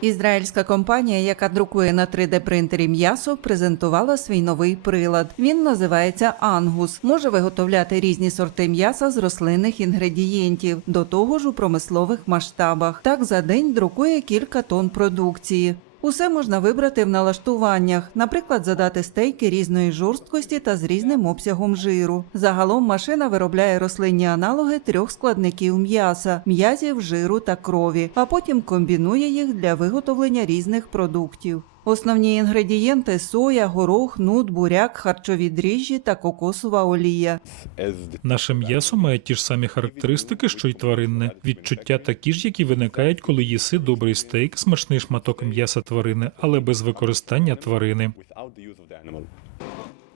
Ізраїльська компанія, яка друкує на 3D-принтері м'ясо, презентувала свій новий прилад. Він називається Ангус. Може виготовляти різні сорти м'яса з рослинних інгредієнтів, до того ж у промислових масштабах. Так за день друкує кілька тонн продукції. Усе можна вибрати в налаштуваннях, наприклад, задати стейки різної жорсткості та з різним обсягом жиру. Загалом машина виробляє рослинні аналоги трьох складників м'яса, м'язів, жиру та крові, а потім комбінує їх для виготовлення різних продуктів. Основні інгредієнти соя, горох, нут, буряк, харчові дріжджі та кокосова олія. Наше м'ясо має ті ж самі характеристики, що й тваринне. Відчуття такі ж, які виникають, коли їси добрий стейк, смачний шматок м'яса тварини, але без використання тварини.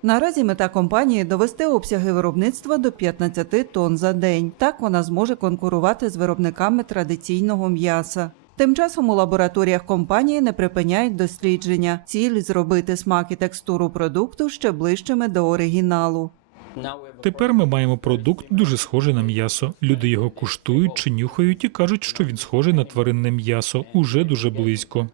Наразі мета компанії довести обсяги виробництва до 15 тонн за день. Так вона зможе конкурувати з виробниками традиційного м'яса. Тим часом у лабораторіях компанії не припиняють дослідження. Ціль зробити смак і текстуру продукту ще ближчими до оригіналу. Тепер ми маємо продукт дуже схожий на м'ясо. Люди його куштують чи нюхають і кажуть, що він схожий на тваринне м'ясо уже дуже близько.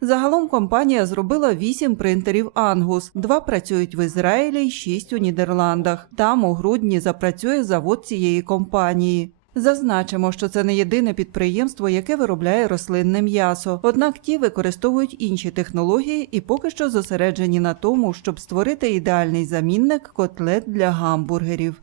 Загалом компанія зробила 8 принтерів Ангус. Два працюють в Ізраїлі й 6 у Нідерландах. Там у грудні запрацює завод цієї компанії. Зазначимо, що це не єдине підприємство, яке виробляє рослинне м'ясо. Однак ті використовують інші технології і поки що зосереджені на тому, щоб створити ідеальний замінник котлет для гамбургерів.